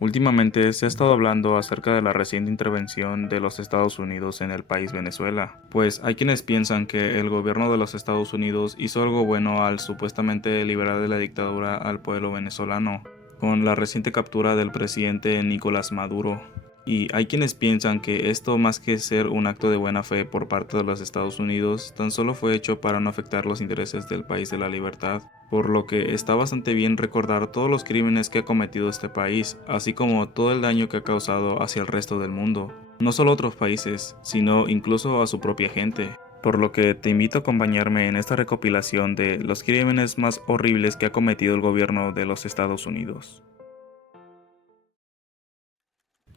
Últimamente se ha estado hablando acerca de la reciente intervención de los Estados Unidos en el país Venezuela, pues hay quienes piensan que el gobierno de los Estados Unidos hizo algo bueno al supuestamente liberar de la dictadura al pueblo venezolano, con la reciente captura del presidente Nicolás Maduro. Y hay quienes piensan que esto, más que ser un acto de buena fe por parte de los Estados Unidos, tan solo fue hecho para no afectar los intereses del país de la libertad, por lo que está bastante bien recordar todos los crímenes que ha cometido este país, así como todo el daño que ha causado hacia el resto del mundo, no solo a otros países, sino incluso a su propia gente. Por lo que te invito a acompañarme en esta recopilación de los crímenes más horribles que ha cometido el gobierno de los Estados Unidos.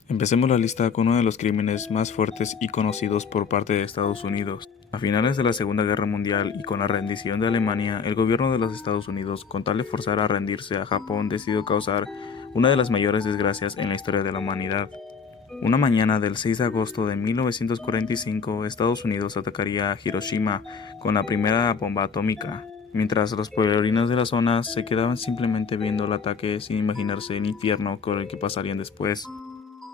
Empecemos la lista con uno de los crímenes más fuertes y conocidos por parte de Estados Unidos. A finales de la Segunda Guerra Mundial y con la rendición de Alemania, el gobierno de los Estados Unidos, con tal de forzar a rendirse a Japón, decidió causar una de las mayores desgracias en la historia de la humanidad. Una mañana del 6 de agosto de 1945, Estados Unidos atacaría a Hiroshima con la primera bomba atómica, mientras los pueblerinos de la zona se quedaban simplemente viendo el ataque sin imaginarse el infierno con el que pasarían después.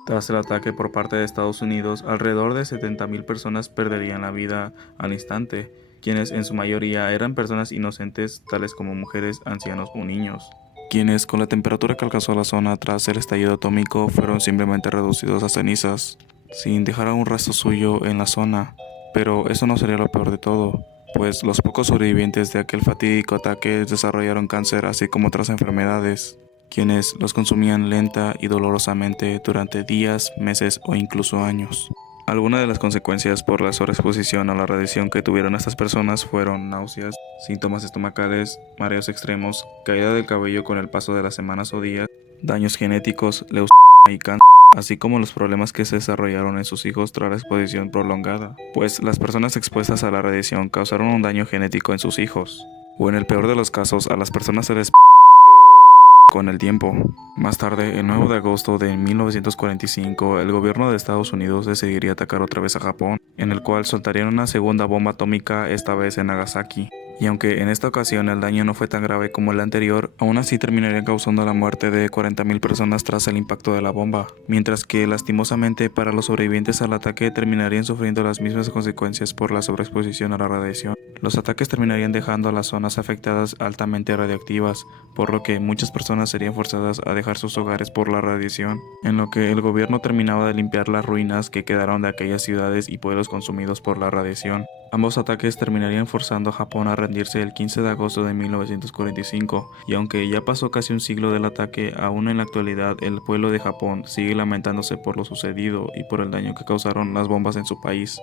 Tras el ataque por parte de Estados Unidos, alrededor de 70.000 personas perderían la vida al instante, quienes en su mayoría eran personas inocentes tales como mujeres, ancianos o niños, quienes con la temperatura que alcanzó la zona tras el estallido atómico fueron simplemente reducidos a cenizas, sin dejar un rastro suyo en la zona. Pero eso no sería lo peor de todo, pues los pocos sobrevivientes de aquel fatídico ataque desarrollaron cáncer así como otras enfermedades, quienes los consumían lenta y dolorosamente durante días, meses o incluso años. Algunas de las consecuencias por la sobreexposición a la radiación que tuvieron estas personas fueron náuseas, síntomas estomacales, mareos extremos, caída del cabello con el paso de las semanas o días, daños genéticos, leucemia y cáncer, así como los problemas que se desarrollaron en sus hijos tras la exposición prolongada, pues las personas expuestas a la radiación causaron un daño genético en sus hijos, o en el peor de los casos a las personas se les con el tiempo. Más tarde, el 9 de agosto de 1945, el gobierno de Estados Unidos decidiría atacar otra vez a Japón, en el cual soltarían una segunda bomba atómica, esta vez en Nagasaki. Y aunque en esta ocasión el daño no fue tan grave como el anterior, aún así terminarían causando la muerte de 40.000 personas tras el impacto de la bomba, mientras que lastimosamente para los sobrevivientes al ataque terminarían sufriendo las mismas consecuencias por la sobreexposición a la radiación. Los ataques terminarían dejando a las zonas afectadas altamente radioactivas, por lo que muchas personas serían forzadas a dejar sus hogares por la radiación, en lo que el gobierno terminaba de limpiar las ruinas que quedaron de aquellas ciudades y pueblos consumidos por la radiación. Ambos ataques terminarían forzando a Japón a rendirse el 15 de agosto de 1945, y aunque ya pasó casi un siglo del ataque, aún en la actualidad el pueblo de Japón sigue lamentándose por lo sucedido y por el daño que causaron las bombas en su país.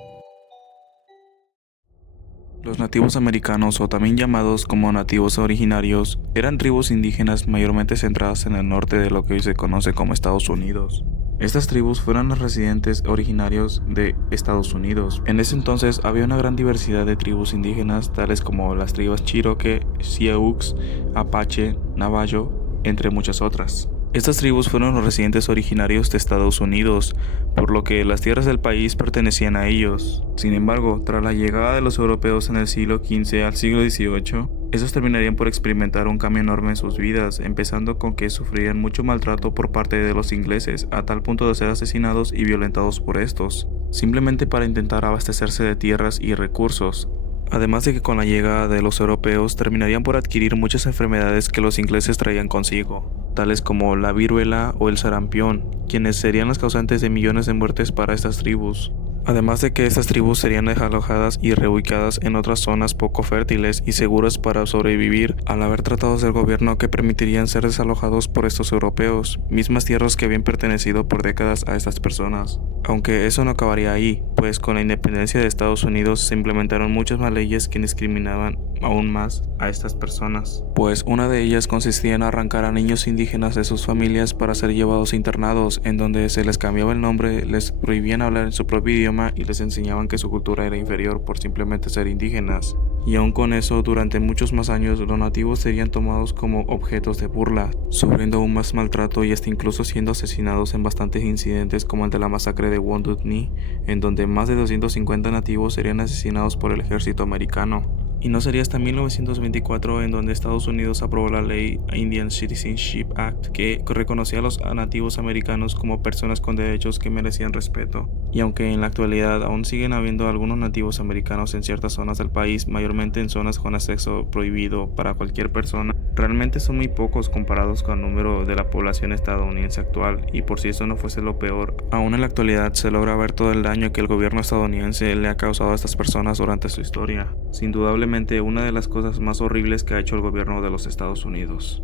Los nativos americanos, o también llamados como nativos originarios, eran tribus indígenas mayormente centradas en el norte de lo que hoy se conoce como Estados Unidos. Estas tribus fueron los residentes originarios de Estados Unidos. En ese entonces había una gran diversidad de tribus indígenas, tales como las tribus Cherokee, Sioux, Apache, Navajo, entre muchas otras. Estas tribus fueron los residentes originarios de Estados Unidos, por lo que las tierras del país pertenecían a ellos. Sin embargo, tras la llegada de los europeos en el siglo XV al siglo XVIII, estos terminarían por experimentar un cambio enorme en sus vidas, empezando con que sufrirían mucho maltrato por parte de los ingleses, a tal punto de ser asesinados y violentados por estos, simplemente para intentar abastecerse de tierras y recursos. Además de que con la llegada de los europeos terminarían por adquirir muchas enfermedades que los ingleses traían consigo, tales como la viruela o el sarampión, quienes serían las causantes de millones de muertes para estas tribus. Además de que estas tribus serían desalojadas y reubicadas en otras zonas poco fértiles y seguras para sobrevivir, al haber tratados del gobierno que permitirían ser desalojados por estos europeos, mismas tierras que habían pertenecido por décadas a estas personas. Aunque eso no acabaría ahí, pues con la independencia de Estados Unidos se implementaron muchas más leyes que discriminaban aún más a estas personas, pues una de ellas consistía en arrancar a niños indígenas de sus familias para ser llevados internados, en donde se les cambiaba el nombre, les prohibían hablar en su propio idioma y les enseñaban que su cultura era inferior por simplemente ser indígenas. Y aún con eso, durante muchos más años, los nativos serían tomados como objetos de burla, sufriendo aún más maltrato y hasta incluso siendo asesinados en bastantes incidentes como el de la masacre de Wounded Knee, en donde más de 250 nativos serían asesinados por el ejército americano. Y no sería hasta 1924 en donde Estados Unidos aprobó la ley Indian Citizenship Act, que reconocía a los nativos americanos como personas con derechos que merecían respeto. Y aunque en la actualidad aún siguen habiendo algunos nativos americanos en ciertas zonas del país, mayormente en zonas con acceso prohibido para cualquier persona, realmente son muy pocos comparados con el número de la población estadounidense actual. Y por si eso no fuese lo peor, aún en la actualidad se logra ver todo el daño que el gobierno estadounidense le ha causado a estas personas durante su historia. Sin indudablemente una de las cosas más horribles que ha hecho el gobierno de los Estados Unidos.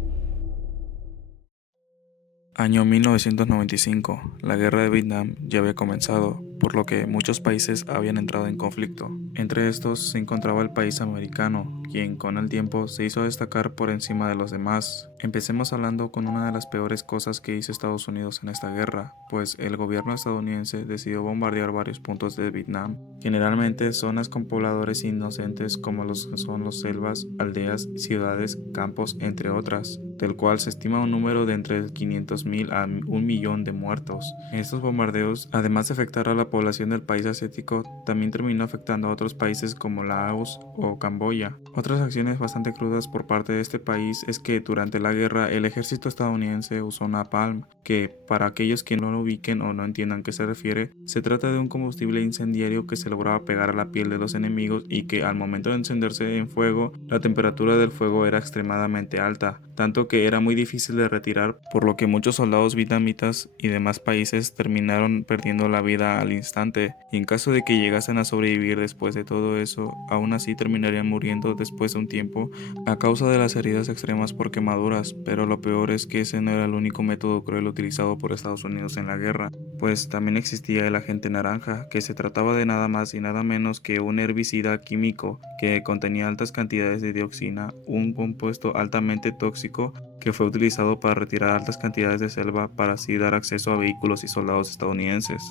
Año 1995. La guerra de Vietnam ya había comenzado, por lo que muchos países habían entrado en conflicto. Entre estos se encontraba el país americano, quien con el tiempo se hizo destacar por encima de los demás. Empecemos hablando con una de las peores cosas que hizo Estados Unidos en esta guerra, pues el gobierno estadounidense decidió bombardear varios puntos de Vietnam, generalmente zonas con pobladores inocentes como los que son las selvas, aldeas, ciudades, campos, entre otras, del cual se estima un número de entre 500,000 a 1 millón de muertos. Estos bombardeos, además de afectar a la población del país asiático, también terminó afectando a otros países como Laos o Camboya. Otras acciones bastante crudas por parte de este país es que durante la guerra el ejército estadounidense usó napalm, que para aquellos que no lo ubiquen o no entiendan a qué se refiere, se trata de un combustible incendiario que se lograba pegar a la piel de los enemigos y que al momento de encenderse en fuego, la temperatura del fuego era extremadamente alta, tanto que era muy difícil de retirar, por lo que muchos soldados vietnamitas y demás países terminaron perdiendo la vida al instante, y en caso de que llegasen a sobrevivir después de todo eso, aún así terminarían muriendo después de un tiempo a causa de las heridas extremas por quemaduras. Pero lo peor es que ese no era el único método cruel utilizado por Estados Unidos en la guerra, pues también existía el agente naranja, que se trataba de nada más y nada menos que un herbicida químico que contenía altas cantidades de dioxina, un compuesto altamente tóxico que fue utilizado para retirar altas cantidades de selva para así dar acceso a vehículos y soldados estadounidenses.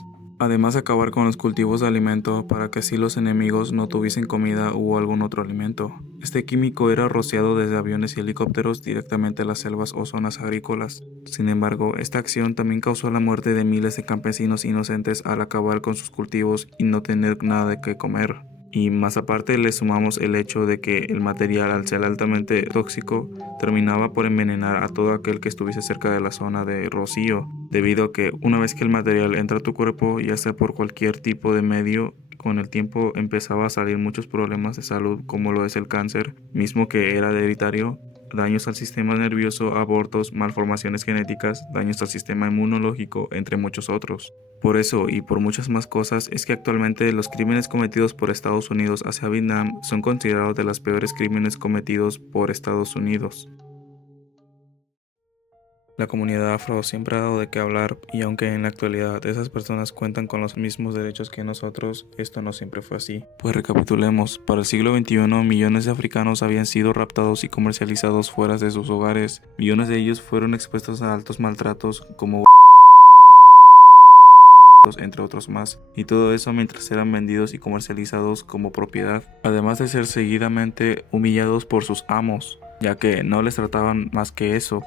Además de acabar con los cultivos de alimento para que así los enemigos no tuviesen comida u algún otro alimento. Este químico era rociado desde aviones y helicópteros directamente a las selvas o zonas agrícolas. Sin embargo, esta acción también causó la muerte de miles de campesinos inocentes al acabar con sus cultivos y no tener nada de qué comer. Y más aparte le sumamos el hecho de que el material, al ser altamente tóxico, terminaba por envenenar a todo aquel que estuviese cerca de la zona de rocío, debido a que una vez que el material entra a tu cuerpo, ya sea por cualquier tipo de medio, con el tiempo empezaba a salir muchos problemas de salud, como lo es el cáncer, mismo que era hereditario, daños al sistema nervioso, abortos, malformaciones genéticas, daños al sistema inmunológico, entre muchos otros. Por eso y por muchas más cosas es que actualmente los crímenes cometidos por Estados Unidos hacia Vietnam son considerados de los peores crímenes cometidos por Estados Unidos. La comunidad afro siempre ha dado de qué hablar, y aunque en la actualidad esas personas cuentan con los mismos derechos que nosotros, esto no siempre fue así. Pues recapitulemos, para el siglo XXI millones de africanos habían sido raptados y comercializados fuera de sus hogares. Millones de ellos fueron expuestos a altos maltratos como entre otros más, y todo eso mientras eran vendidos y comercializados como propiedad, además de ser seguidamente humillados por sus amos, ya que no les trataban más que eso,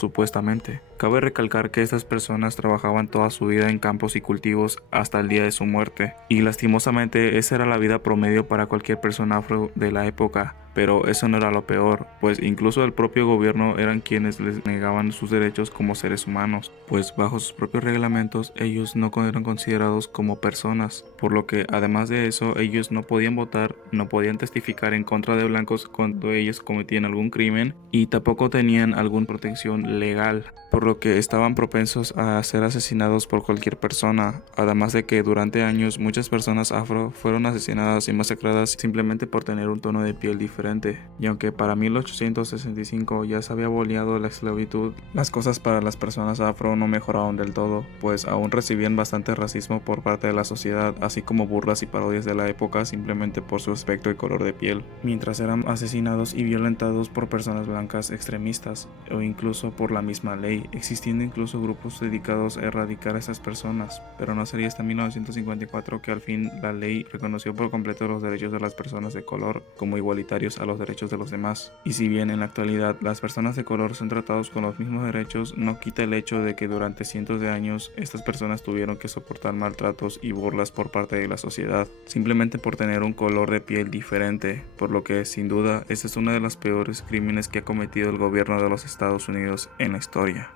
supuestamente. Cabe recalcar que estas personas trabajaban toda su vida en campos y cultivos hasta el día de su muerte, y lastimosamente esa era la vida promedio para cualquier persona afro de la época. Pero eso no era lo peor, pues incluso el propio gobierno eran quienes les negaban sus derechos como seres humanos, pues bajo sus propios reglamentos ellos no eran considerados como personas, por lo que además de eso ellos no podían votar, no podían testificar en contra de blancos cuando ellos cometían algún crimen, y tampoco tenían alguna protección legal, por lo que estaban propensos a ser asesinados por cualquier persona, además de que durante años muchas personas afro fueron asesinadas y masacradas simplemente por tener un tono de piel diferente. Y aunque para 1865 ya se había abolido la esclavitud, las cosas para las personas afro no mejoraron del todo, pues aún recibían bastante racismo por parte de la sociedad, así como burlas y parodias de la época simplemente por su aspecto y color de piel, mientras eran asesinados y violentados por personas blancas extremistas, o incluso por la misma ley, existiendo incluso grupos dedicados a erradicar a esas personas. Pero no sería hasta 1954 que al fin la ley reconoció por completo los derechos de las personas de color como igualitarios ellos a los derechos de los demás. Y si bien en la actualidad las personas de color son tratados con los mismos derechos, no quita el hecho de que durante cientos de años estas personas tuvieron que soportar maltratos y burlas por parte de la sociedad, simplemente por tener un color de piel diferente, por lo que sin duda este es uno de los peores crímenes que ha cometido el gobierno de los Estados Unidos en la historia.